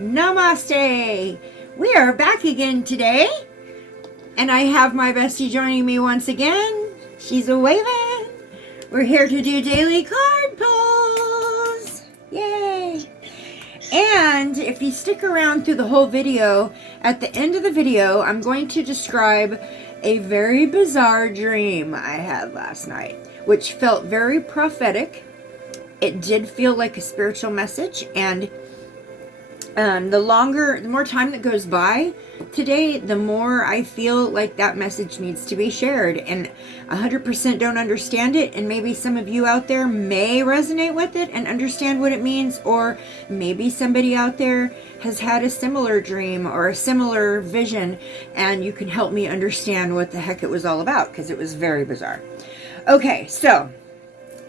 Namaste! We are back again today, and I have my bestie joining me once again. She's a waving. We're here to do daily card pulls. Yay! And if you stick around through the whole video, at the end of the video, I'm going to describe a very bizarre dream I had last night, which felt very prophetic. It did feel like a spiritual message, and the more time that goes by today, the more I feel like that message needs to be shared. And 100% don't understand it, and maybe some of you out there may resonate with it and understand what it means, or maybe somebody out there has had a similar dream or a similar vision, and you can help me understand what the heck it was all about, because it was very bizarre. Okay, so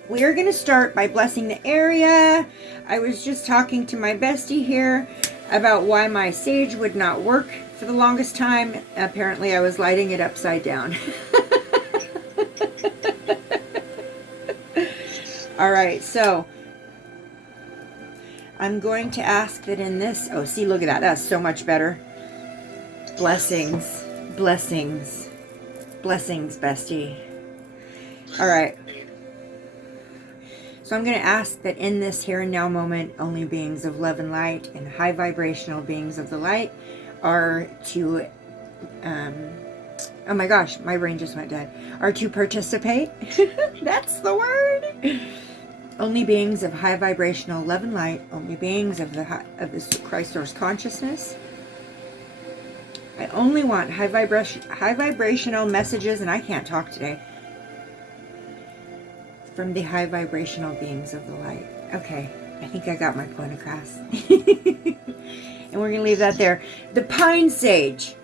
we are going to start by blessing the area. I was just talking to my bestie here about why my sage would not work for the longest time. Apparently I was lighting it upside down. All right, so I'm going to ask that in this, oh, see, look at that. That's so much better. Blessings, blessings, blessings, bestie. All right. So I'm going to ask that in this here and now moment, only beings of love and light and high vibrational beings of the light are to, oh my gosh, my brain just went dead, are to participate. That's the word. Only beings of high vibrational love and light, only beings of the Christ Source consciousness. I only want high vibrational messages, and I can't talk today, from the high vibrational beings of the light. Okay, I think I got my point across. And we're going to leave that there. The pine sage.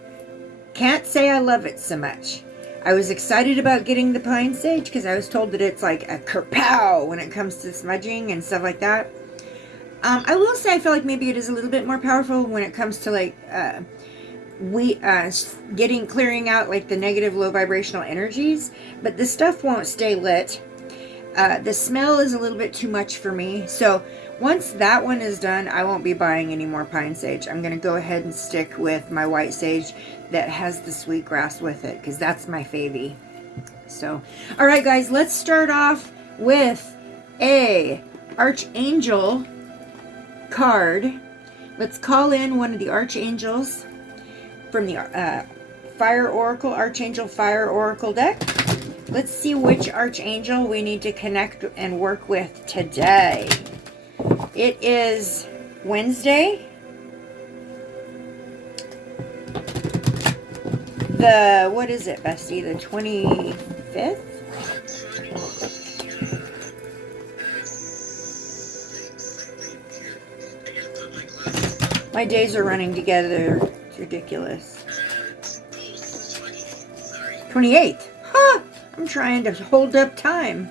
Can't say I love it so much. I was excited about getting the pine sage because I was told that it's like a kerpow when it comes to smudging and stuff like that. I will say I feel like maybe it is a little bit more powerful when it comes to like clearing out like the negative low vibrational energies, but the stuff won't stay lit. The smell is a little bit too much for me. So once that one is done, I won't be buying any more pine sage. I'm going to go ahead and stick with my white sage that has the sweetgrass with it, because that's my favy. So, all right, guys, let's start off with a Archangel card. Let's call in one of the Archangels from the Fire Oracle, Archangel Fire Oracle deck. Let's see which Archangel we need to connect and work with today. It is Wednesday, what is it, bestie? The 25th? My days are running together. It's ridiculous. 28th. Huh! I'm trying to hold up time.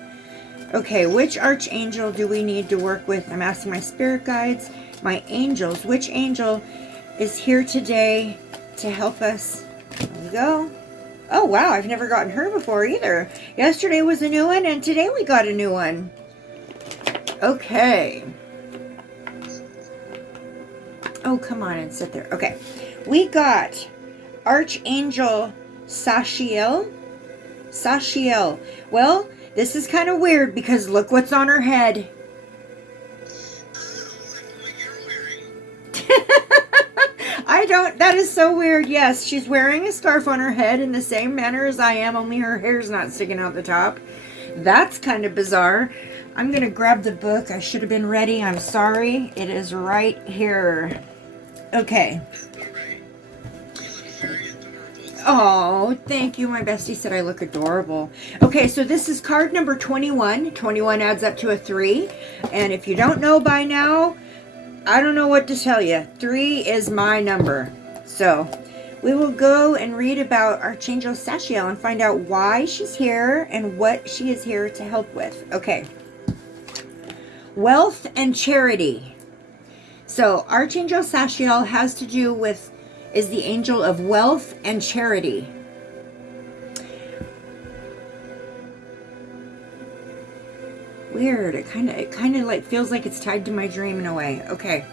Okay, which Archangel do we need to work with? I'm asking my spirit guides, my angels. Which angel is here today to help us? There we go. Oh, wow, I've never gotten her before either. Yesterday was a new one, and today we got a new one. Okay. Oh, come on and sit there. Okay. We got Archangel Sachiel. Sachiel. Well, this is kind of weird because look what's on her head. That is so weird. Yes, she's wearing a scarf on her head in the same manner as I am, only her hair's not sticking out the top. That's kind of bizarre. I'm going to grab the book. I should have been ready. I'm sorry. It is right here. Okay. Oh, thank you. My bestie said I look adorable. Okay, so this is card number 21. 21 adds up to a 3. And if you don't know by now, I don't know what to tell you. 3 is my number. So we will go and read about Archangel Sachiel and find out why she's here and what she is here to help with. Okay. Wealth and charity. So Archangel Sachiel has to do with, is the angel of wealth and charity. Weird. It kind of like feels like it's tied to my dream in a way. Okay.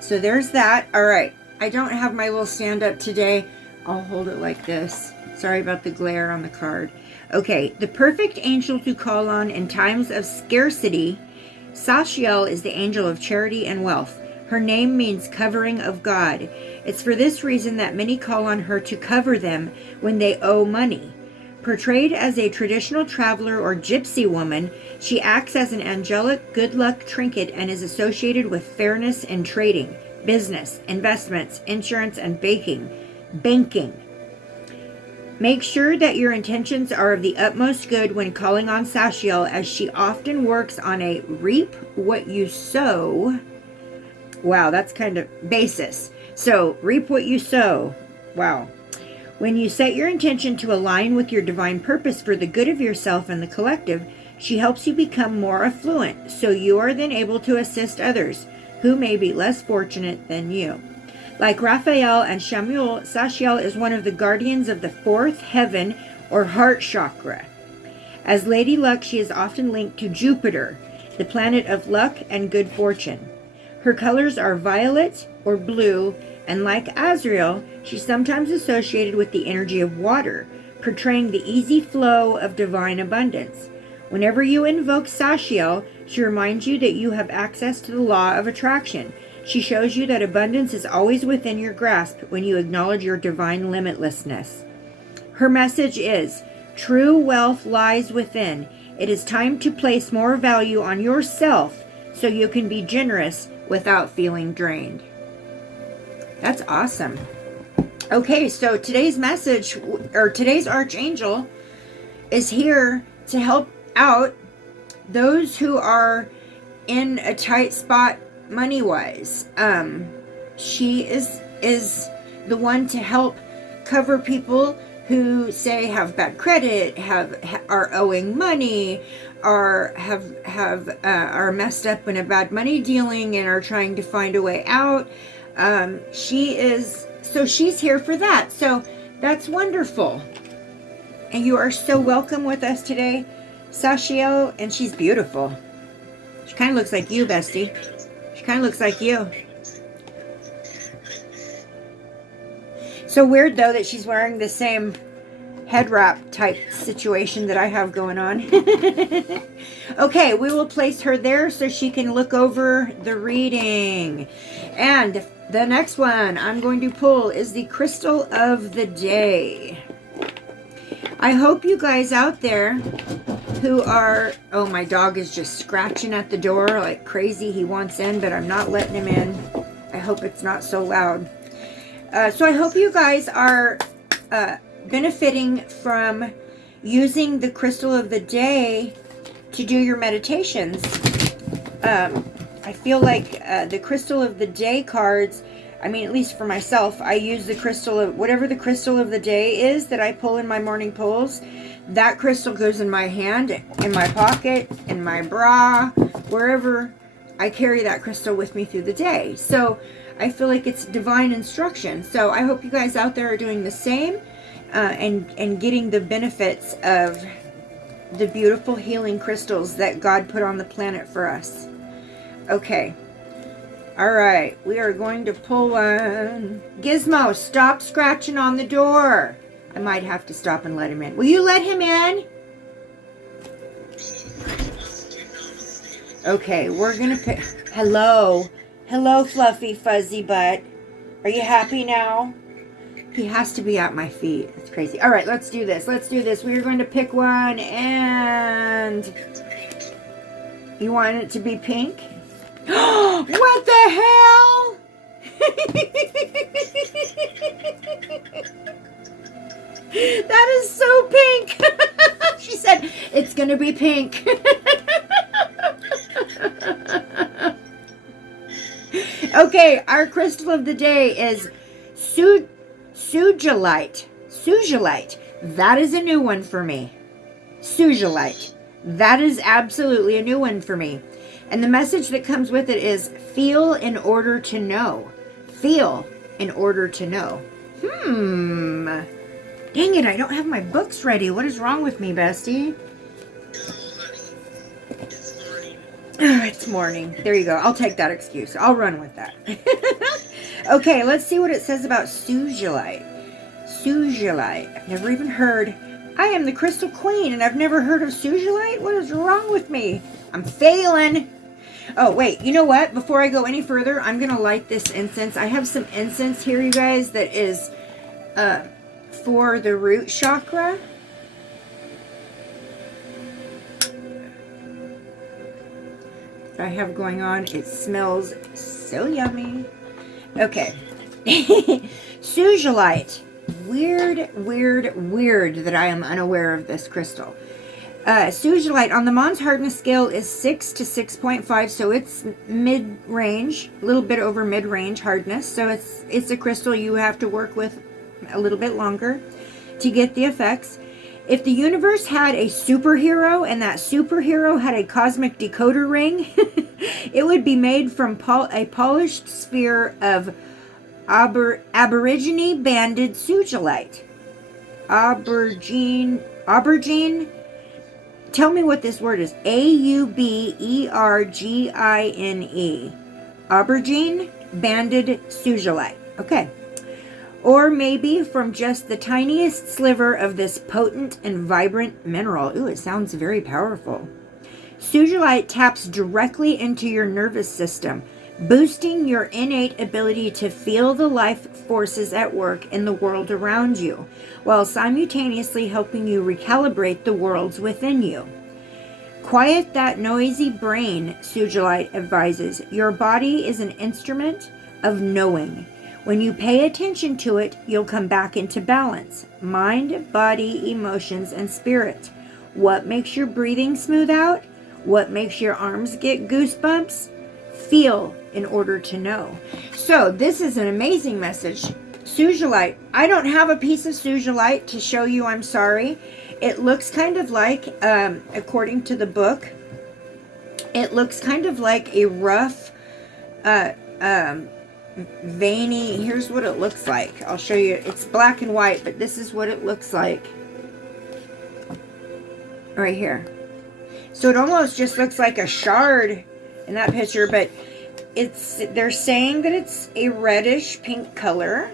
So there's that. All right. I don't have my little stand up today. I'll hold it like this. Sorry about the glare on the card. Okay. The perfect angel to call on in times of scarcity. Sachiel is the angel of charity and wealth. Her name means covering of God. It's for this reason that many call on her to cover them when they owe money. Portrayed as a traditional traveler or gypsy woman, she acts as an angelic good luck trinket and is associated with fairness in trading, business, investments, insurance, and banking. Make sure that your intentions are of the utmost good when calling on Sachiel, as she often works on a reap what you sow. Wow, that's kind of basis. So, reap what you sow. Wow. When you set your intention to align with your divine purpose for the good of yourself and the collective, she helps you become more affluent, so you are then able to assist others who may be less fortunate than you. Like Raphael and Shamuel, Sachiel is one of the guardians of the fourth heaven or heart chakra. As Lady Luck, she is often linked to Jupiter, the planet of luck and good fortune. Her colors are violet or blue, and like Azrael, she's sometimes associated with the energy of water, portraying the easy flow of divine abundance. Whenever you invoke Sachiel, she reminds you that you have access to the law of attraction. She shows you that abundance is always within your grasp when you acknowledge your divine limitlessness. Her message is, true wealth lies within. It is time to place more value on yourself so you can be generous without feeling drained. That's awesome. Okay, so today's message, or today's archangel, is here to help out those who are in a tight spot money-wise. She is the one to help cover people who say have bad credit, are owing money, are messed up in a bad money dealing and are trying to find a way out. She's here for that. So that's wonderful. And you are so welcome with us today, Sachiel, and she's beautiful. She kind of looks like you, bestie. She kind of looks like you. So weird, though, that she's wearing the same head wrap type situation that I have going on. Okay, we will place her there so she can look over the reading. And the next one I'm going to pull is the Crystal of the Day. I hope you guys out there who are... Oh, my dog is just scratching at the door like crazy. He wants in, but I'm not letting him in. I hope it's not so loud. So I hope you guys are benefiting from using the Crystal of the Day to do your meditations. I feel like the Crystal of the Day cards, I mean, at least for myself, I use the crystal of, whatever the Crystal of the Day is that I pull in my morning pulls, that crystal goes in my hand, in my pocket, in my bra, wherever I carry that crystal with me through the day. So I feel like it's divine instruction. So I hope you guys out there are doing the same and getting the benefits of the beautiful healing crystals that God put on the planet for us. Okay. All right. We are going to pull one. Gizmo, stop scratching on the door. I might have to stop and let him in. Will you let him in? Okay, we're going to pick... Hello. Hello, fluffy, fuzzy butt. Are you happy now? He has to be at my feet. It's crazy. All right, let's do this. Let's do this. We're going to pick one, and... You want it to be pink? What the hell? That is so pink. She said, it's going to be pink. Okay, our crystal of the day is Sugilite. Sugilite. That is a new one for me. Sugilite. That is absolutely a new one for me. And the message that comes with it is feel in order to know. Feel in order to know. Dang it, I don't have my books ready. What is wrong with me, bestie? Oh, it's morning. There you go. I'll take that excuse. I'll run with that. Okay, let's see what it says about sugilite. Sugilite. I've never even heard. I am the Crystal Queen, and I've never heard of sugilite? What is wrong with me? I'm failing. Oh, wait. You know what? Before I go any further, I'm going to light this incense. I have some incense here, you guys, that is for the root chakra. I have going on. It smells so yummy. Okay. Sugilite. Weird, weird, weird that I am unaware of this crystal. Sugilite on the Mohs hardness scale is 6 to 6.5, so it's mid-range, a little bit over mid-range hardness. So it's a crystal you have to work with a little bit longer to get the effects. If the universe had a superhero and that superhero had a cosmic decoder ring, it would be made from a polished sphere of Aborigine banded sugilite. Aubergine. Tell me what this word is. Aubergine. Aubergine banded sugilite. Okay. Or maybe from just the tiniest sliver of this potent and vibrant mineral. Ooh, it sounds very powerful. Sugilite taps directly into your nervous system, boosting your innate ability to feel the life forces at work in the world around you, while simultaneously helping you recalibrate the worlds within you. Quiet that noisy brain, Sugilite advises. Your body is an instrument of knowing. When you pay attention to it, you'll come back into balance. Mind, body, emotions, and spirit. What makes your breathing smooth out? What makes your arms get goosebumps? Feel in order to know. So this is an amazing message. Sugilite. I don't have a piece of sugilite to show you. I'm sorry. It looks kind of like, according to the book, it looks kind of like a rough, veiny. Here's what it looks like. I'll show you. It's black and white, but this is what it looks like right here. So it almost just looks like a shard in that picture, but they're saying that it's a reddish pink color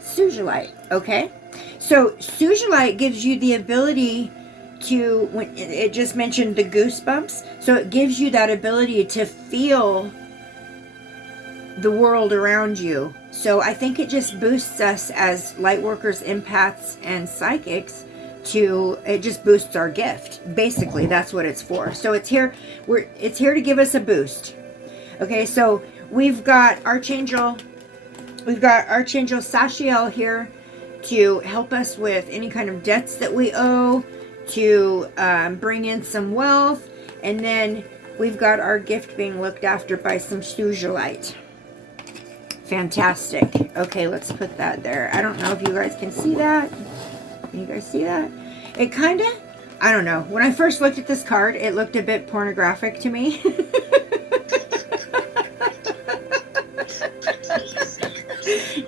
sugilite. Okay, so sugilite gives you the ability to, when it just mentioned the goosebumps, so it gives you that ability to feel the world around you. So I think it just boosts us as light workers, empaths, and psychics. It just boosts our gift. Basically, that's what it's for. So it's here to give us a boost. Okay, so we've got Archangel Sachiel here to help us with any kind of debts that we owe, to bring in some wealth, and then we've got our gift being looked after by some sugilite. Fantastic. Okay, let's put that there. I don't know if you guys can see that. Can you guys see that? It kind of, I don't know. When I first looked at this card, it looked a bit pornographic to me.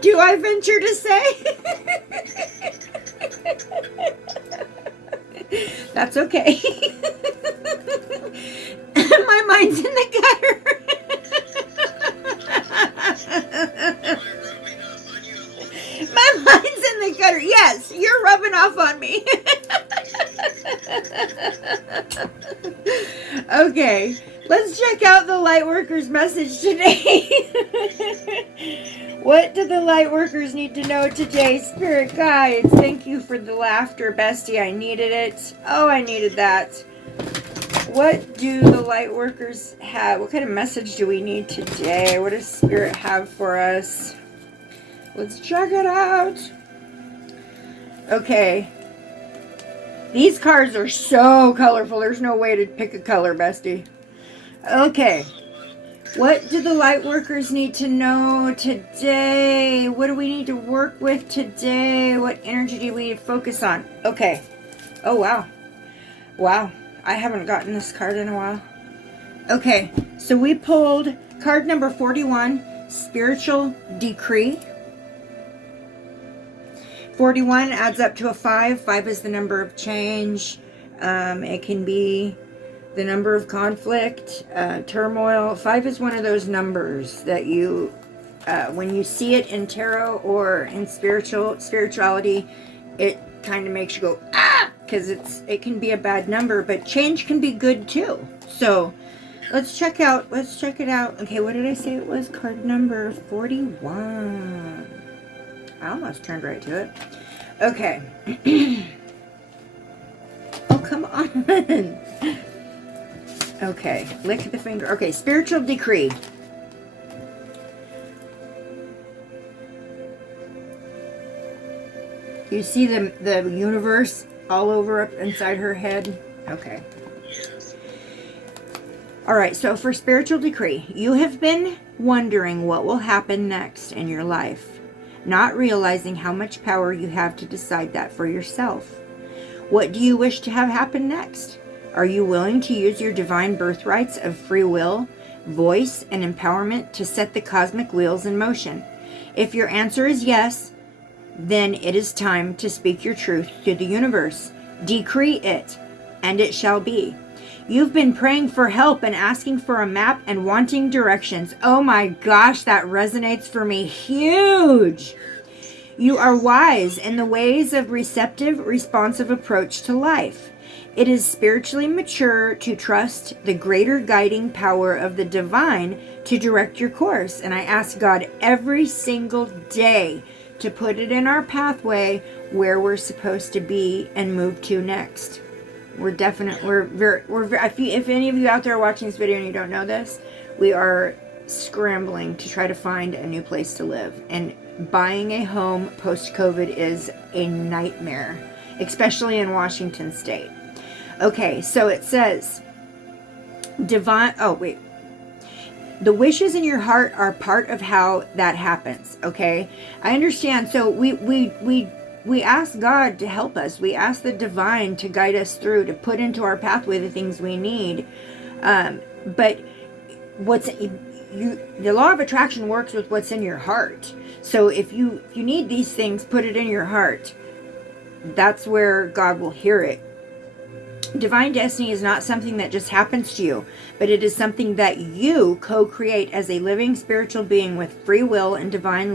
Do I venture to say? That's okay. My mind's in the gutter. My mind's in the gutter. Yes, you're rubbing off on me. Okay, let's check out the Lightworkers message today. What do the Lightworkers need to know today? Spirit guides, thank you for the laughter, bestie. I needed it. Oh, I needed that. What do the Lightworkers have? What kind of message do we need today? What does Spirit have for us? Let's check it out. Okay. These cards are so colorful. There's no way to pick a color, bestie. Okay. What do the Lightworkers need to know today? What do we need to work with today? What energy do we need to focus on? Okay. Oh, wow. Wow. I haven't gotten this card in a while. Okay. So we pulled card number 41, Spiritual Decree. 41 adds up to a 5. 5 is the number of change. It can be the number of conflict, turmoil. 5 is one of those numbers that you, when you see it in tarot or in spirituality, it kind of makes you go, ah, because it can be a bad number, but change can be good too. So let's check it out. Okay, what did I say it was? Card number 41. I almost turned right to it. Okay. Oh, come on. Okay, lick the finger. Okay, spiritual decree. You see the universe all over up inside her head? Okay. All right, so for spiritual decree, you have been wondering what will happen next in your life, not realizing how much power you have to decide that for yourself. What do you wish to have happen next? Are you willing to use your divine birthrights of free will, voice, and empowerment to set the cosmic wheels in motion? If your answer is yes, then it is time to speak your truth to the universe. Decree it, and it shall be. You've been praying for help and asking for a map and wanting directions. Oh my gosh, that resonates for me huge. You are wise in the ways of receptive, responsive approach to life. It is spiritually mature to trust the greater guiding power of the divine to direct your course. And I ask God every single day to put it in our pathway where we're supposed to be and move to next. If any of you out there are watching this video and you don't know this, we are scrambling to try to find a new place to live. And buying a home post-COVID is a nightmare, especially in Washington State. Okay, so it says, the wishes in your heart are part of how that happens, okay? I understand. So we ask God to help us. We ask the divine to guide us through, to put into our pathway the things we need. But the law of attraction works with what's in your heart. So if you need these things, put it in your heart. That's where God will hear it. Divine destiny is not something that just happens to you, but it is something that you co-create as a living spiritual being with free will and divine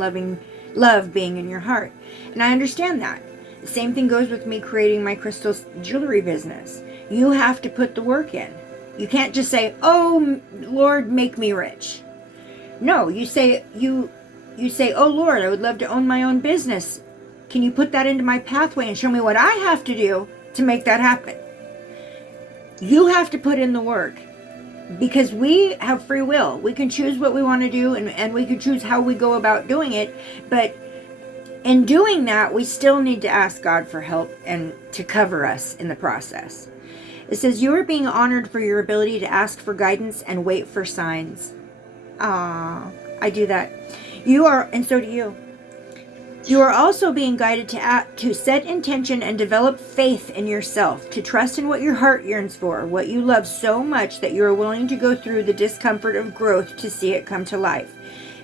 love being in your heart. And I understand that. The same thing goes with me creating my crystal jewelry business. You have to put the work in. You can't just say, "Oh Lord, make me rich." No, you say, "Oh Lord, I would love to own my own business. Can you put that into my pathway and show me what I have to do to make that happen?" You have to put in the work, because we have free will. We can choose what we want to do, and we can choose how we go about doing it. But in doing that, we still need to ask God for help and to cover us in the process. It says, you are being honored for your ability to ask for guidance and wait for signs. Ah, I do that. You are, and so do you. You are also being guided to set intention and develop faith in yourself, to trust in what your heart yearns for, what you love so much that you are willing to go through the discomfort of growth to see it come to life.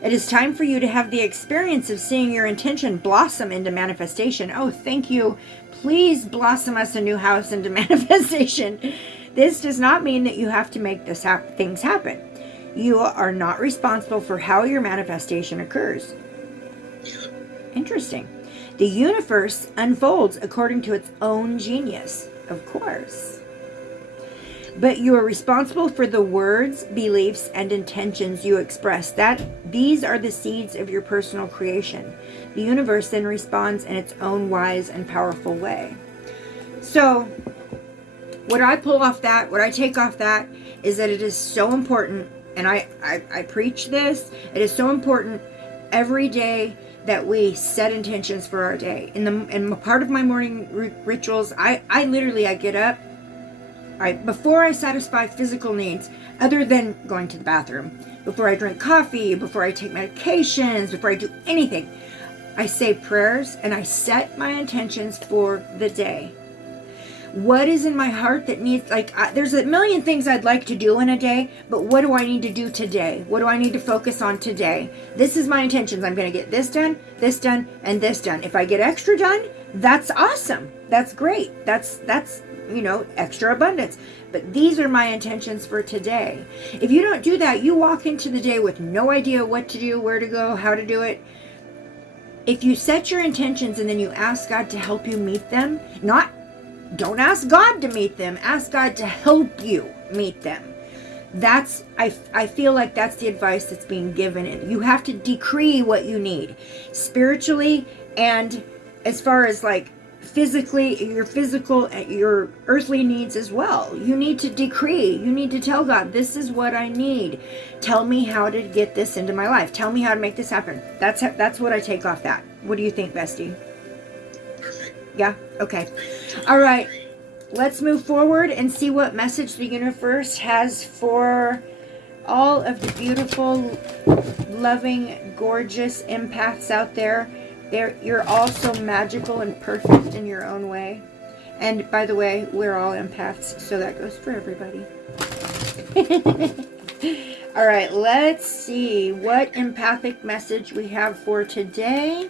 It is time for you to have the experience of seeing your intention blossom into manifestation. Oh, thank you. Please blossom us a new house into manifestation. This does not mean that you have to make things happen. You are not responsible for how your manifestation occurs. Interesting. The universe unfolds according to its own genius, of course. But you are responsible for the words, beliefs, and intentions you express. These are the seeds of your personal creation. The universe then responds in its own wise and powerful way. So, what I pull off that, what I take off that, is that it is so important, and I preach this, it is so important every day that we set intentions for our day. In part of my morning rituals, I get up, before I satisfy physical needs, other than going to the bathroom, before I drink coffee, before I take medications, before I do anything, I say prayers and I set my intentions for the day. What is in my heart that needs, there's a million things I'd like to do in a day, but what do I need to do today? What do I need to focus on today? This is my intentions. I'm going to get this done, and this done. If I get extra done, that's awesome. That's great. That's extra abundance. But these are my intentions for today. If you don't do that, you walk into the day with no idea what to do, where to go, how to do it. If you set your intentions and then you ask God to help you meet them, don't ask God to meet them, ask God to help you meet them. I feel like that's the advice that's being given. And you have to decree what you need spiritually, and as far as like physically, your earthly needs as well. You need to decree. You need to tell God, this is what I need. Tell me how to get this into my life. Tell me how to make this happen. That's what I take off that. What do you think, Bestie? Perfect. Yeah? Okay. All right. Let's move forward and see what message the universe has for all of the beautiful, loving, gorgeous empaths out there. You're all so magical and perfect in your own way. And by the way, we're all empaths, so that goes for everybody. All right, let's see what empathic message we have for today.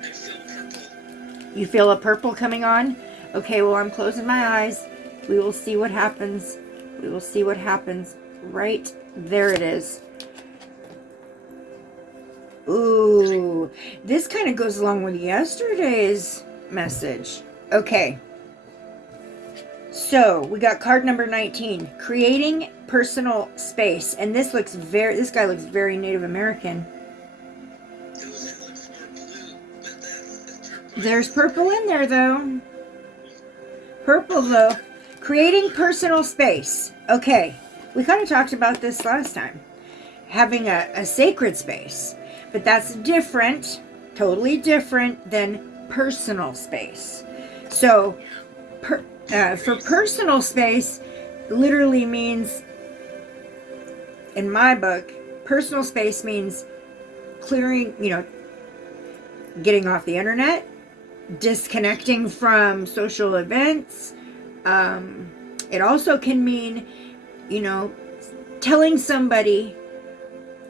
I feel purple. You feel a purple coming on? Okay, well, I'm closing my eyes. We will see what happens. We will see what happens. Right there it is. Ooh, this kind of goes along with yesterday's message. Okay. So, we got card number 19, creating personal space. And this guy looks very Native American. It looks more blue, but that's turquoise. There's purple in there, though. Purple, though. Creating personal space. Okay. We kind of talked about this last time. Having a sacred space. But that's different, totally different than personal space. So, for personal space, literally means, in my book, personal space means clearing, getting off the internet, disconnecting from social events. It also can mean, telling somebody,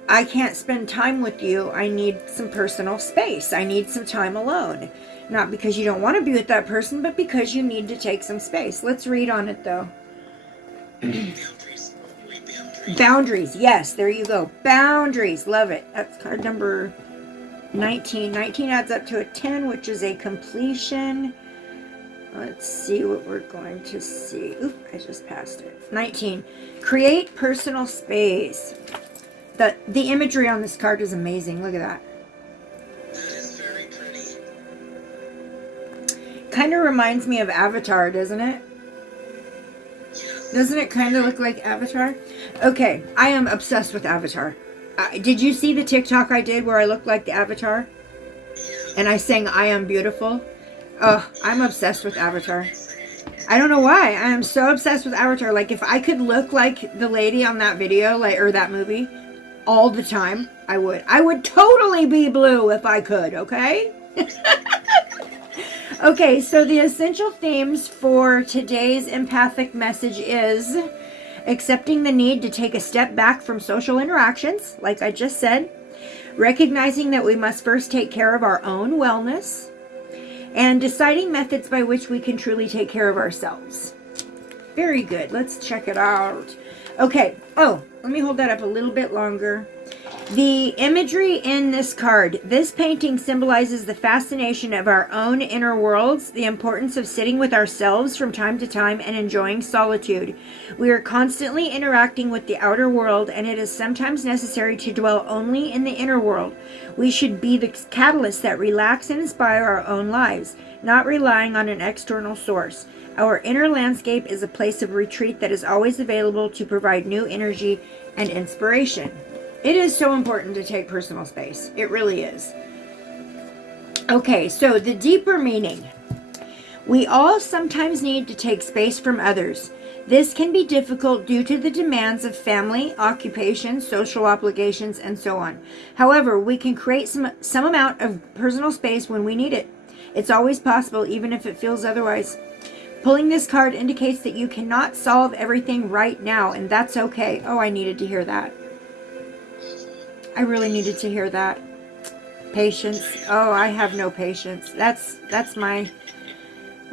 I can't spend time with you. I need some personal space. I need some time alone. Not because you don't want to be with that person, but because you need to take some space. Let's read on it, though. Boundaries. Boundaries. Yes, there you go. Boundaries. Love it. That's card number 19. 19 adds up to a 10, which is a completion. Let's see what we're going to see. Oop, I just passed it. 19. Create personal space. The imagery on this card is amazing. Look at that. That is very pretty. Kind of reminds me of Avatar, doesn't it? Yes. Doesn't it kind of look like Avatar? Okay, I am obsessed with Avatar. Did you see the TikTok I did where I looked like the Avatar? Yes. And I sang I Am Beautiful? Oh, I'm obsessed with Avatar. I don't know why. I am so obsessed with Avatar. Like, if I could look like the lady on that video, or that movie, all the time, I would. I would totally be blue if I could, okay? Okay, so the essential themes for today's empathic message is accepting the need to take a step back from social interactions, like I just said, recognizing that we must first take care of our own wellness, and deciding methods by which we can truly take care of ourselves. Very good. Let's check it out. Okay. Oh, let me hold that up a little bit longer. The imagery in this card. This painting symbolizes the fascination of our own inner worlds, the importance of sitting with ourselves from time to time and enjoying solitude. We are constantly interacting with the outer world, and it is sometimes necessary to dwell only in the inner world. We should be the catalysts that relax and inspire our own lives, not relying on an external source. Our inner landscape is a place of retreat that is always available to provide new energy and inspiration. It is so important to take personal space. It really is. Okay, so the deeper meaning. We all sometimes need to take space from others. This can be difficult due to the demands of family, occupation, social obligations, and so on. However, we can create some amount of personal space when we need it. It's always possible, even if it feels otherwise. Pulling this card indicates that you cannot solve everything right now, and that's okay. Oh, I needed to hear that. I really needed to hear that. Patience. Oh, I have no patience. That's my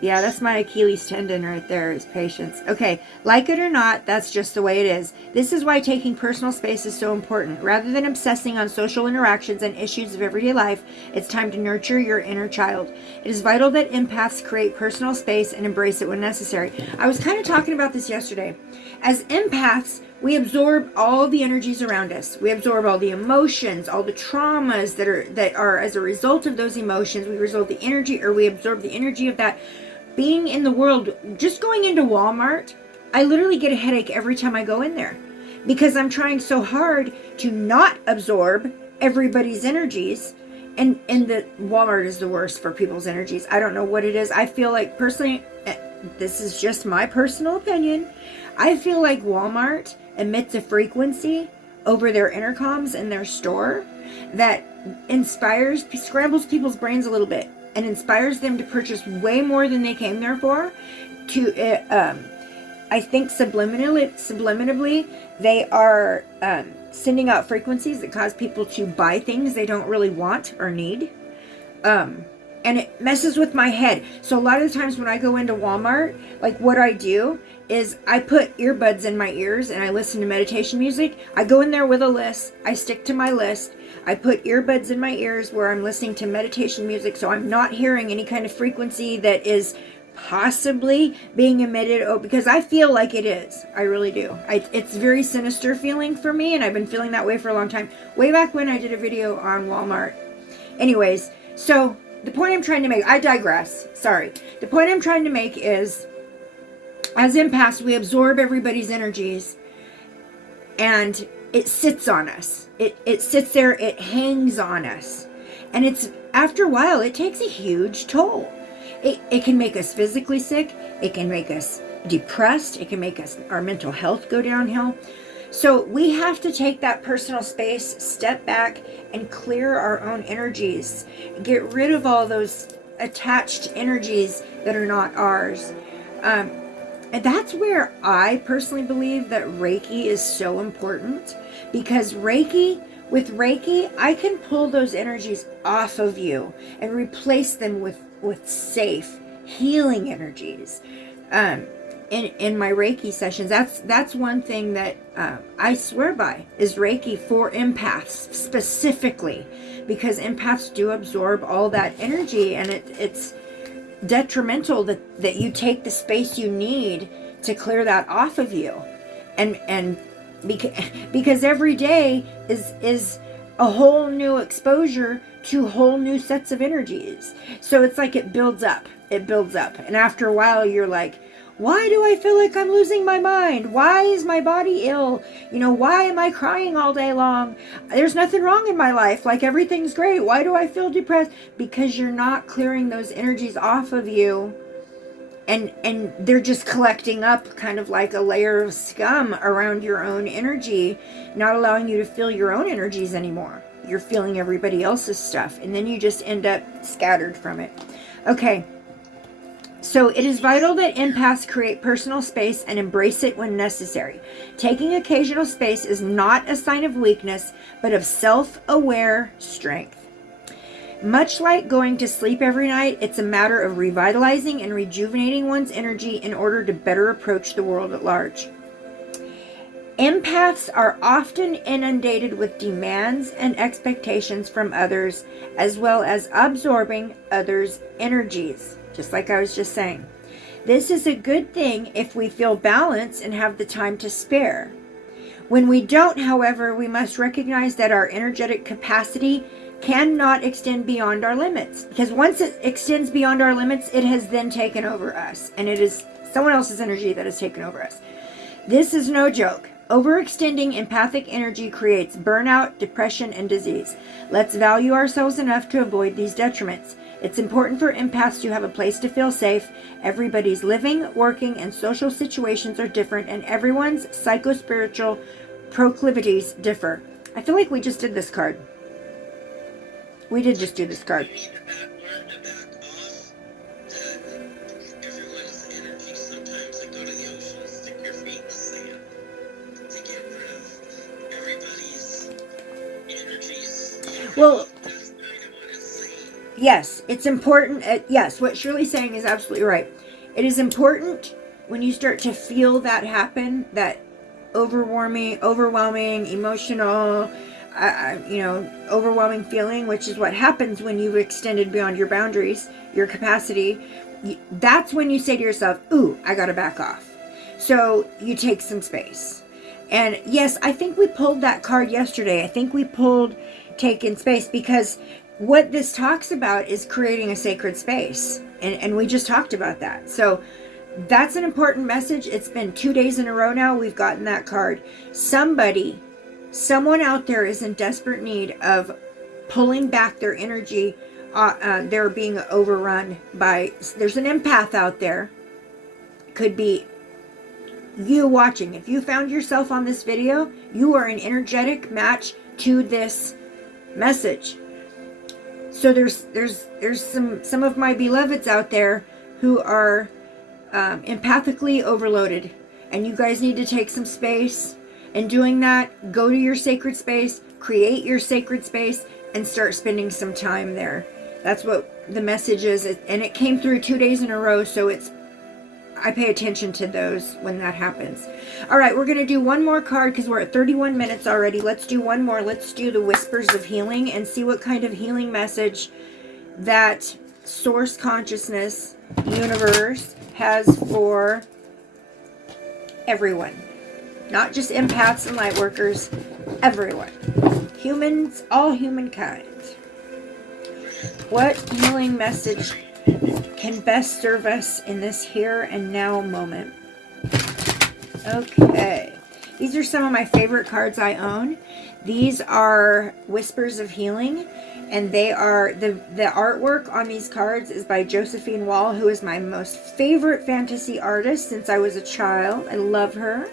Yeah, that's my Achilles tendon right there, is patience. Okay, like it or not, that's just the way it is. This is why taking personal space is so important. Rather than obsessing on social interactions and issues of everyday life, it's time to nurture your inner child. It is vital that empaths create personal space and embrace it when necessary. I was kind of talking about this yesterday. As empaths, we absorb all the energies around us. We absorb all the emotions, all the traumas that are as a result of those emotions. We absorb the energy, or we absorb the energy of that being in the world. Just going into Walmart, I literally get a headache every time I go in there because I'm trying so hard to not absorb everybody's energies. And the Walmart is the worst for people's energies. I don't know what it is. I feel like personally, this is just my personal opinion, I feel like Walmart emits a frequency over their intercoms in their store that scrambles people's brains a little bit and inspires them to purchase way more than they came there for. I think subliminally, they are sending out frequencies that cause people to buy things they don't really want or need. And it messes with my head. So a lot of the times when I go into Walmart, like what I do is I put earbuds in my ears and I listen to meditation music. I go in there with a list. I stick to my list. I put earbuds in my ears where I'm listening to meditation music, so I'm not hearing any kind of frequency that is possibly being emitted. Oh, because I feel like it is. I really do. It's very sinister feeling for me, and I've been feeling that way for a long time. Way back when I did a video on Walmart. Anyways, so the point I'm trying to make, I digress. Sorry. The point I'm trying to make is, as empaths, we absorb everybody's energies, and it sits on us. It sits there, it hangs on us. And it's, after a while, it takes a huge toll. It can make us physically sick. It can make us depressed. It can make our mental health go downhill. So we have to take that personal space, step back, and clear our own energies. Get rid of all those attached energies that are not ours. And that's where I personally believe that Reiki is so important, because with Reiki, I can pull those energies off of you and replace them with safe, healing energies. In my Reiki sessions, that's one thing that I swear by, is Reiki for empaths specifically, because empaths do absorb all that energy, and it's detrimental that you take the space you need to clear that off of you, and because every day is a whole new exposure to whole new sets of energies. So it's like it builds up, and after a while you're like, why do I feel like I'm losing my mind? Why is my body ill? Why am I crying all day long? There's nothing wrong in my life. Like, everything's great. Why do I feel depressed? Because you're not clearing those energies off of you. And they're just collecting up, kind of like a layer of scum around your own energy, not allowing you to feel your own energies anymore. You're feeling everybody else's stuff, and then you just end up scattered from it. Okay. So it is vital that empaths create personal space and embrace it when necessary. Taking occasional space is not a sign of weakness, but of self-aware strength. Much like going to sleep every night, it's a matter of revitalizing and rejuvenating one's energy in order to better approach the world at large. Empaths are often inundated with demands and expectations from others, as well as absorbing others' energies. Just like I was just saying. This is a good thing if we feel balanced and have the time to spare. When we don't, however, we must recognize that our energetic capacity cannot extend beyond our limits. Because once it extends beyond our limits, it has then taken over us. And it is someone else's energy that has taken over us. This is no joke. Overextending empathic energy creates burnout, depression, and disease. Let's value ourselves enough to avoid these detriments. It's important for empaths to have a place to feel safe. Everybody's living, working, and social situations are different, and everyone's psycho-spiritual proclivities differ. I feel like we just did this card. We did just do this card. You need to learn to back off everyone's energy sometimes, and go to the ocean, stick your feet in the sand to get rid of everybody's energies. Well, That's kind of what it's saying. Yes, it's important. Yes, what Shirley's saying is absolutely right. It is important when you start to feel that happen, that overwhelming, emotional, overwhelming feeling, which is what happens when you've extended beyond your boundaries, your capacity. That's when you say to yourself, ooh, I gotta back off. So you take some space. And yes, I think we pulled that card yesterday. I think we pulled taking space, because what this talks about is creating a sacred space. And we just talked about that. So that's an important message. It's been 2 days in a row now we've gotten that card. Someone out there is in desperate need of pulling back their energy. They're being overrun by, there's an empath out there. Could be you watching. If you found yourself on this video, you are an energetic match to this message. So there's some of my beloveds out there who are empathically overloaded, and you guys need to take some space. And doing that, go to your sacred space, create your sacred space, and start spending some time there. That's what the message is, and it came through 2 days in a row, so I pay attention to those when that happens. All right, we're going to do one more card because we're at 31 minutes already. Let's do one more. Let's do the Whispers of Healing and see what kind of healing message that Source Consciousness Universe has for everyone. Not just empaths and light workers, everyone. Humans, all humankind. What healing message can best serve us in this here and now moment? Okay. These are some of my favorite cards I own. These are Whispers of Healing, and they are, the artwork on these cards is by Josephine Wall, who is my most favorite fantasy artist since I was a child. I love her.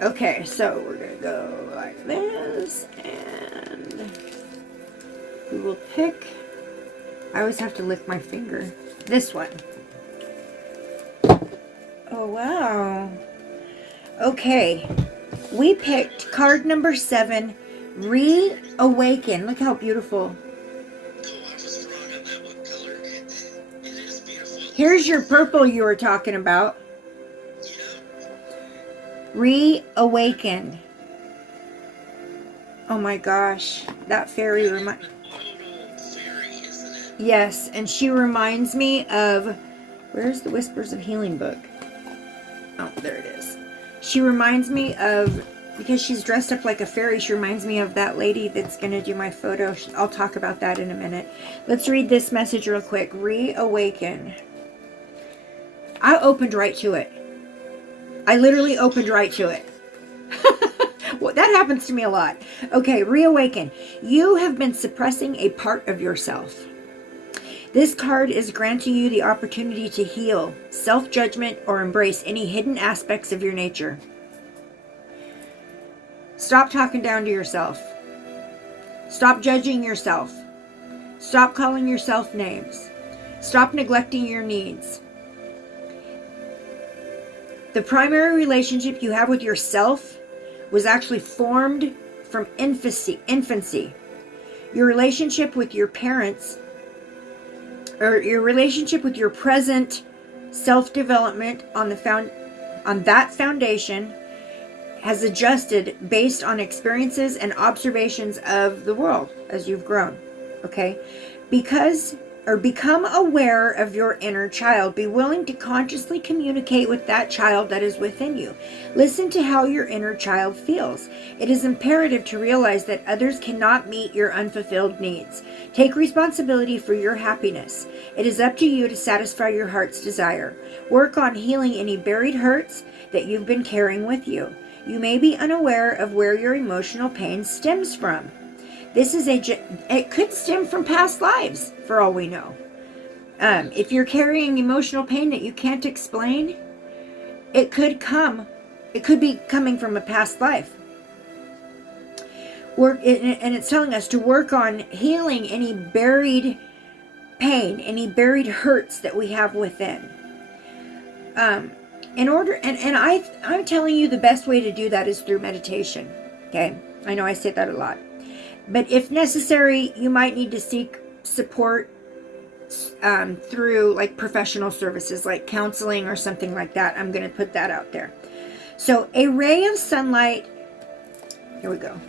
Okay, so we're going to go like this, and we will pick, I always have to lick my finger, this one. Oh, wow. Okay, we picked card number 7, Reawaken. Look how beautiful. Oh, I was wrong on that one color. It is beautiful. Here's your purple you were talking about. Yeah. Reawaken. Oh my gosh, that fairy reminds. Fairy, isn't it? Yes, and she reminds me of, where's the Whispers of Healing book? Oh, there it is. She reminds me of, because she's dressed up like a fairy, she reminds me of that lady that's going to do my photo. I'll talk about that in a minute. Let's read this message real quick. Reawaken. I opened right to it. I literally opened right to it. Well, that happens to me a lot. Okay, reawaken. You have been suppressing a part of yourself. This card is granting you the opportunity to heal, self-judgment, or embrace any hidden aspects of your nature. Stop talking down to yourself. Stop judging yourself. Stop calling yourself names. Stop neglecting your needs. The primary relationship you have with yourself was actually formed from infancy. Your relationship with your parents, or your relationship with your present self-development on that foundation has adjusted based on experiences and observations of the world as you've grown. Okay? Become aware of your inner child. Be willing to consciously communicate with that child that is within you. Listen to how your inner child feels. It is imperative to realize that others cannot meet your unfulfilled needs. Take responsibility for your happiness. It is up to you to satisfy your heart's desire. Work on healing any buried hurts that you've been carrying with you. You may be unaware of where your emotional pain stems from. It could stem from past lives, for all we know. If you're carrying emotional pain that you can't explain, it could be coming from a past life. And it's telling us to work on healing any buried pain, any buried hurts that we have within. I'm telling you the best way to do that is through meditation. Okay, I know I say that a lot. But if necessary, you might need to seek support through like professional services like counseling or something like that. I'm going to put that out there. So a ray of sunlight, here we go.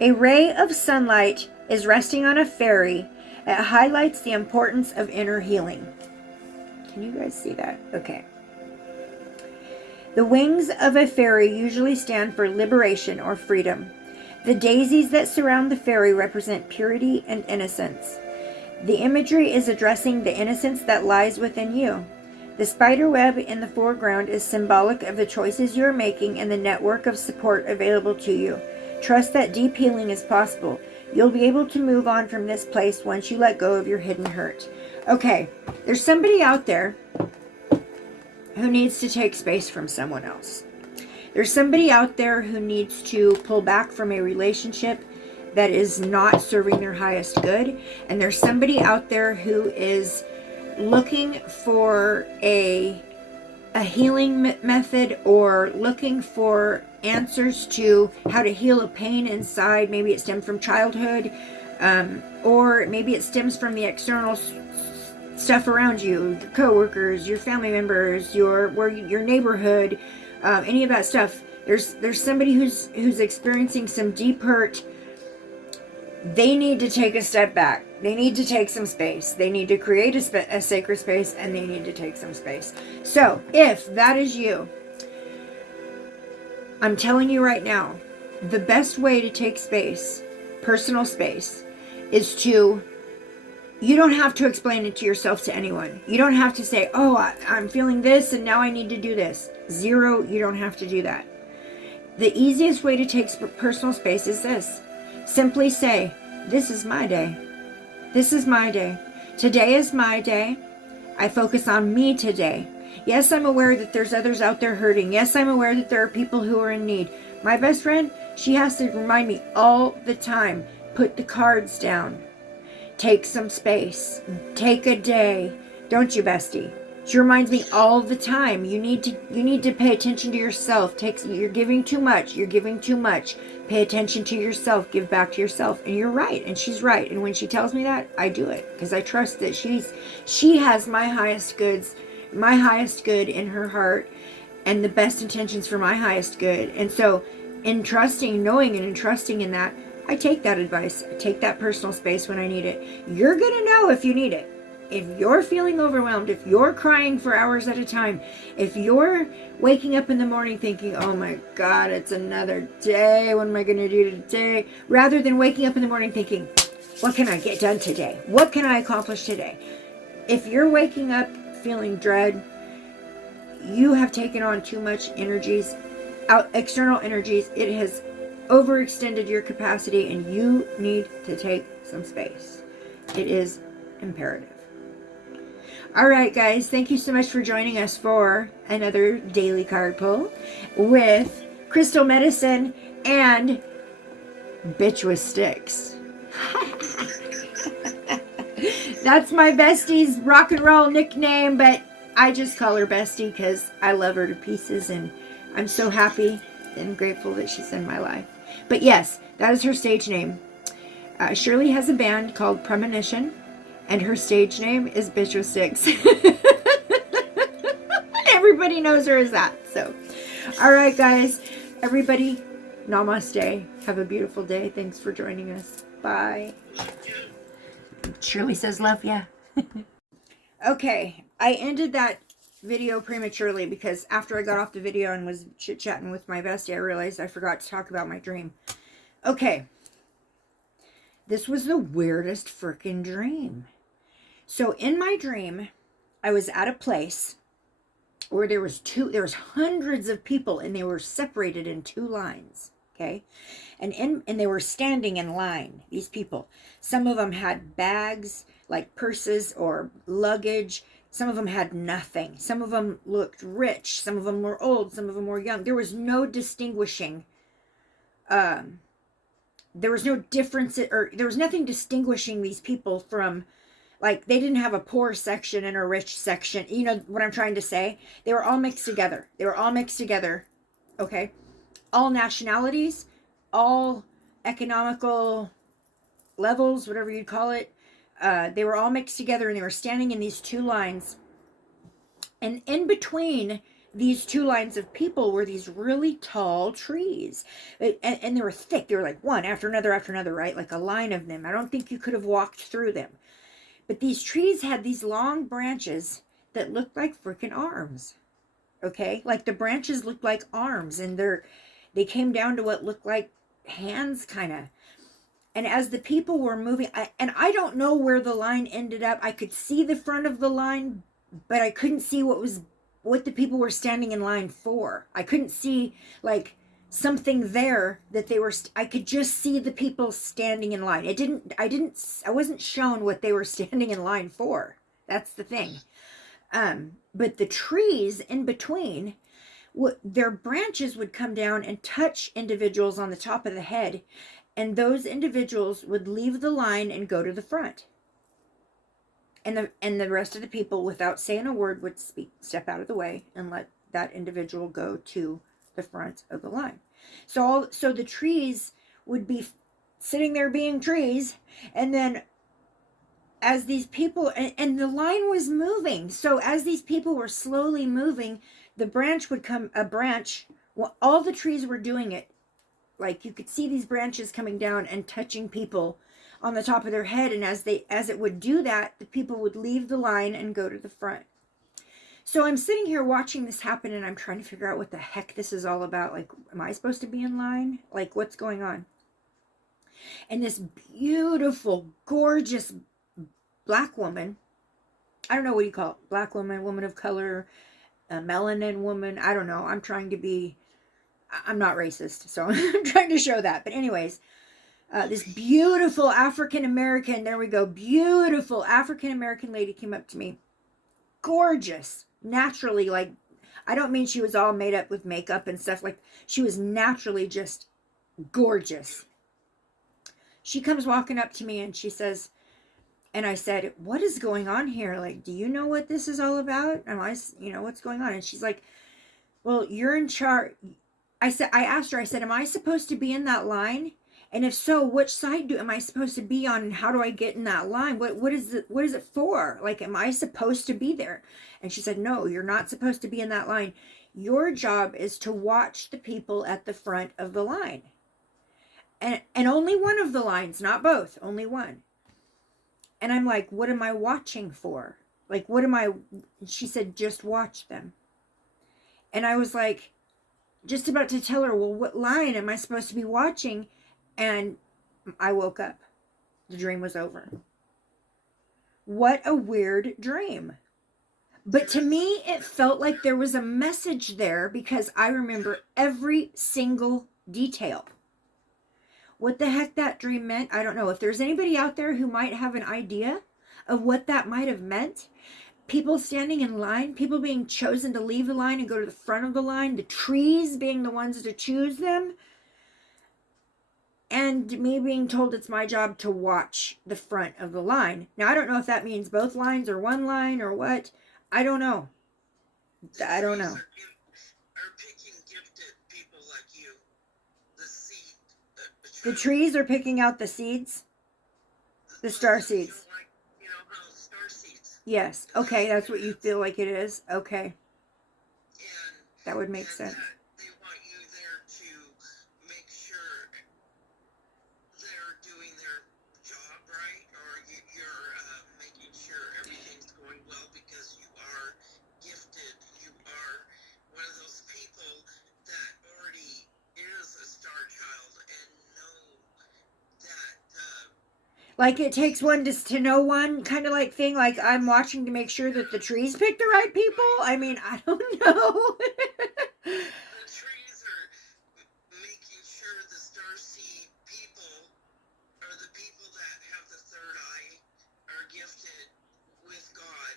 A ray of sunlight is resting on a fairy. It highlights the importance of inner healing. Can you guys see that? Okay. The wings of a fairy usually stand for liberation or freedom. The daisies that surround the fairy represent purity and innocence. The imagery is addressing the innocence that lies within you. The spider web in the foreground is symbolic of the choices you are making and the network of support available to you. Trust that deep healing is possible. You'll be able to move on from this place once you let go of your hidden hurt. Okay, there's somebody out there who needs to take space from someone else. There's somebody out there who needs to pull back from a relationship that is not serving their highest good. And there's somebody out there who is looking for a healing method, or looking for answers to how to heal a pain inside. Maybe it stems from childhood, or maybe it stems from the external stuff around you, your coworkers, your family members, your neighborhood, any of that stuff. There's somebody who's experiencing some deep hurt. They need to take a step back. They need to take some space. They need to create a sacred space, and they need to take some space. So if that is you, I'm telling you right now, the best way to take space, personal space, is to, you don't have to explain it to yourself to anyone. You don't have to say, oh, I'm feeling this and now I need to do this. Zero, you don't have to do that. The easiest way to take personal space is this. Simply say, this is my day. This is my day. Today is my day. I focus on me today. Yes, I'm aware that there's others out there hurting. Yes, I'm aware that there are people who are in need. My best friend, she has to remind me all the time, put the cards down. Take some space. Take a day. Don't you, bestie? She reminds me all the time. You need to pay attention to yourself. You're giving too much. You're giving too much. Pay attention to yourself. Give back to yourself. And you're right. And she's right. And when she tells me that, I do it, because I trust that she has my highest good in her heart, and the best intentions for my highest good. And so, in trusting, knowing, and entrusting in that, I take that advice. I take that personal space when I need it. You're gonna know if you need it. If you're feeling overwhelmed, if you're crying for hours at a time, if you're waking up in the morning thinking, oh my God, it's another day, what am I going to do today? Rather than waking up in the morning thinking, what can I get done today? What can I accomplish today? If you're waking up feeling dread, you have taken on too much energies, external energies. It has overextended your capacity, and you need to take some space. It is imperative. All right, guys, thank you so much for joining us for another daily card pull with Crystal Medicine and Bitch with Sticks. That's my bestie's rock and roll nickname, but I just call her Bestie because I love her to pieces, and I'm so happy and grateful that she's in my life. But yes, that is her stage name. Shirley has a band called Premonition, and her stage name is Bitch with Sticks. Everybody knows her as that. So, all right, guys. Everybody, namaste. Have a beautiful day. Thanks for joining us. Bye. Shirley says love ya. Okay, I ended that video prematurely because after I got off the video and was chit-chatting with my bestie, I realized I forgot to talk about my dream. Okay. This was the weirdest freaking dream. So in my dream, I was at a place where there was hundreds of people, and they were separated in two lines. Okay. And they were standing in line, these people. Some of them had bags, like purses or luggage. Some of them had nothing. Some of them looked rich. Some of them were old. Some of them were young. There was no distinguishing. There was no difference, or there was nothing distinguishing these people from, like, they didn't have a poor section and a rich section. You know what I'm trying to say? They were all mixed together. They were all mixed together. Okay. All nationalities, all economical levels, whatever you'd call it. They were all mixed together, and they were standing in these two lines. And in between these two lines of people were these really tall trees. And they were thick. They were like one after another, right? Like a line of them. I don't think you could have walked through them. But these trees had these long branches that looked like freaking arms. Okay? Like the branches looked like arms, and they came down to what looked like hands, kind of. And as the people were moving, and I don't know where the line ended up. I could see the front of the line, but I couldn't see what the people were standing in line for. I couldn't see like something there that they were. I could just see the people standing in line. I wasn't shown what they were standing in line for. That's the thing. But the trees in between, their branches would come down and touch individuals on the top of the head, and those individuals would leave the line and go to the front. And the rest of the people, without saying a word, would step out of the way and let that individual go to the front of the line. So the trees would be sitting there being trees, and then as these people, and the line was moving, so as these people were slowly moving, well, all the trees were doing it. Like you could see these branches coming down and touching people on the top of their head, and as it would do that, the people would leave the line and go to the front. So I'm sitting here watching this happen, and I'm trying to figure out what the heck this is all about. Like, am I supposed to be in line? Like, what's going on? And this beautiful, gorgeous black woman, I don't know what you call it, black woman, woman of color, a melanin woman, I don't know. I'm not racist, so I'm trying to show that. But anyways, this beautiful African-American, there we go, beautiful African-American lady came up to me. Gorgeous. Naturally, like, I don't mean she was all made up with makeup and stuff. Like, she was naturally just gorgeous. She comes walking up to me and she says, and I said, what is going on here? Like, do you know what this is all about? And what's going on? And she's like, well, you're in charge. I asked her, am I supposed to be in that line? And if so, which side am I supposed to be on, and how do I get in that line? What is it for? Like, am I supposed to be there? And she said, no, you're not supposed to be in that line. Your job is to watch the people at the front of the line. And only one of the lines, not both, only one. And I'm like, what am I watching for? Like, she said, just watch them. And I was like, just about to tell her, well, what line am I supposed to be watching? And I woke up. The dream was over. What a weird dream. But to me, it felt like there was a message there, because I remember every single detail. What the heck that dream meant, I don't know. If there's anybody out there who might have an idea of what that might have meant, people standing in line, people being chosen to leave the line and go to the front of the line, the trees being the ones to choose them, and me being told it's my job to watch the front of the line. Now, I don't know if that means both lines or one line or what. I don't know. I don't know. Are picking gifted people like you. The seed. The trees are picking out the seeds? The star seeds. You know how star seeds. Yes. Okay, that's what you feel like it is. Okay. And that would make sense. They want you there to make sure they're doing their job right, or you're making sure everything's going well, because you are gifted. You are one of those people that already is a star child and know that. Like it takes one to know one kind of like thing. Like I'm watching to make sure that the trees pick the right people. I mean, I don't know. The trees are making sure the starseed people, or the people that have the third eye, are gifted with God,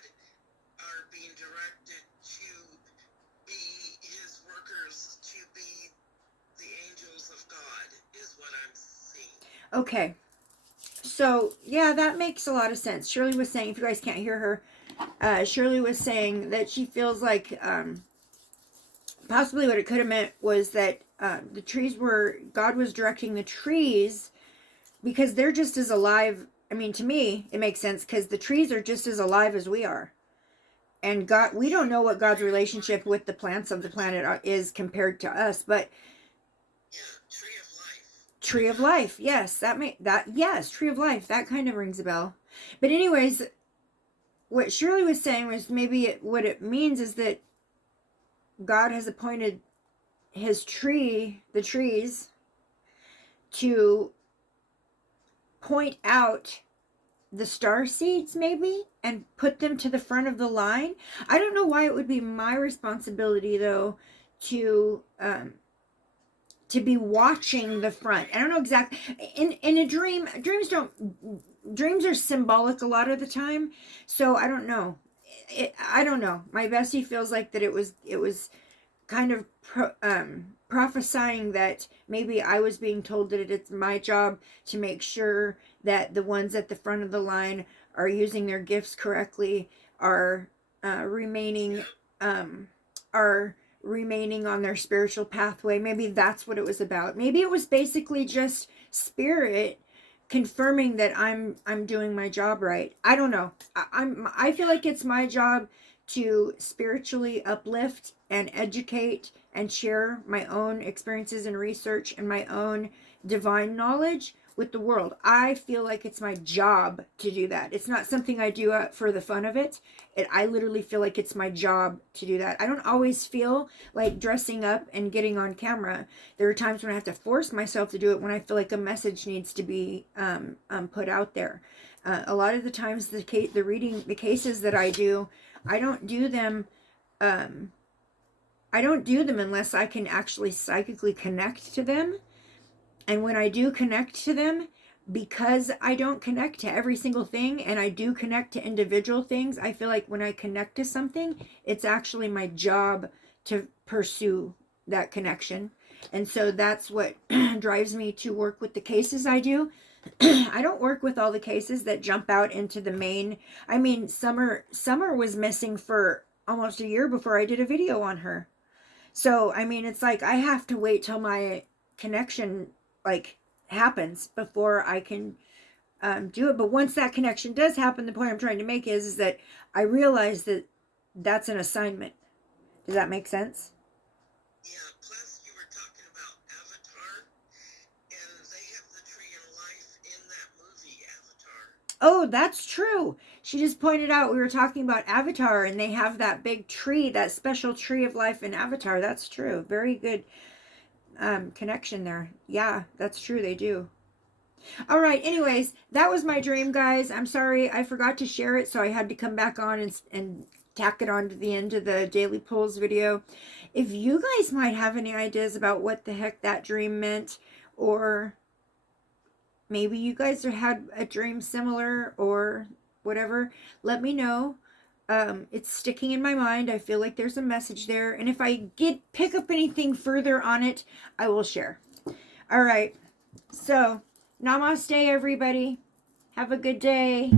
are being directed to be his workers, to be the angels of God, is what I'm seeing. Okay. So, yeah, that makes a lot of sense. Shirley was saying, if you guys can't hear her, Shirley was saying that she feels like possibly what it could have meant was that the trees God was directing the trees because they're just as alive. I mean, to me, it makes sense because the trees are just as alive as we are. And God, we don't know what God's relationship with the plants of the planet is compared to us, but Yeah, tree of life. tree of life, yes, yes, tree of life, that kind of rings a bell. But anyways, what Shirley was saying was maybe what it means is that God has appointed his the trees, to point out the star seeds maybe and put them to the front of the line. I don't know why it would be my responsibility though to be watching the front. I don't know exactly. In a dream, dreams are symbolic a lot of the time, so I don't know. I don't know. My bestie feels like that it was kind of prophesying that maybe I was being told that it's my job to make sure that the ones at the front of the line are using their gifts correctly, are remaining on their spiritual pathway. Maybe that's what it was about. Maybe it was basically just spirit confirming that I'm doing my job right. I don't know. I feel like it's my job to spiritually uplift and educate and share my own experiences and research and my own divine knowledge with the world. I feel like it's my job to do that. It's not something I do for the fun of it. I literally feel like it's my job to do that. I don't always feel like dressing up and getting on camera. There are times when I have to force myself to do it when I feel like a message needs to be put out there. A lot of the times the cases that I do, I don't do them unless I can actually psychically connect to them. And when I do connect to them, because I don't connect to every single thing and I do connect to individual things, I feel like when I connect to something, it's actually my job to pursue that connection. And so that's what drives me to work with the cases I do. I don't work with all the cases that jump out into the main. I mean, Summer was missing for almost a year before I did a video on her. So, I mean, it's like I have to wait till my connection like happens before I can do it. But once that connection does happen, the point I'm trying to make is that I realize that that's an assignment. Does that make sense? Yeah, plus you were talking about Avatar, and they have the tree of life in that movie, Avatar. Oh, that's true. She just pointed out we were talking about Avatar and they have that big tree, that special tree of life in Avatar. That's true. Very good connection there. Yeah, that's true. They do. All right. Anyways, that was my dream, guys. I'm sorry I forgot to share it, so I had to come back on and tack it on to the end of the Daily Pulls video. If you guys might have any ideas about what the heck that dream meant, or maybe you guys had a dream similar or whatever, let me know. It's sticking in my mind. I feel like there's a message there. And if I pick up anything further on it, I will share. All right. So, namaste, everybody. Have a good day.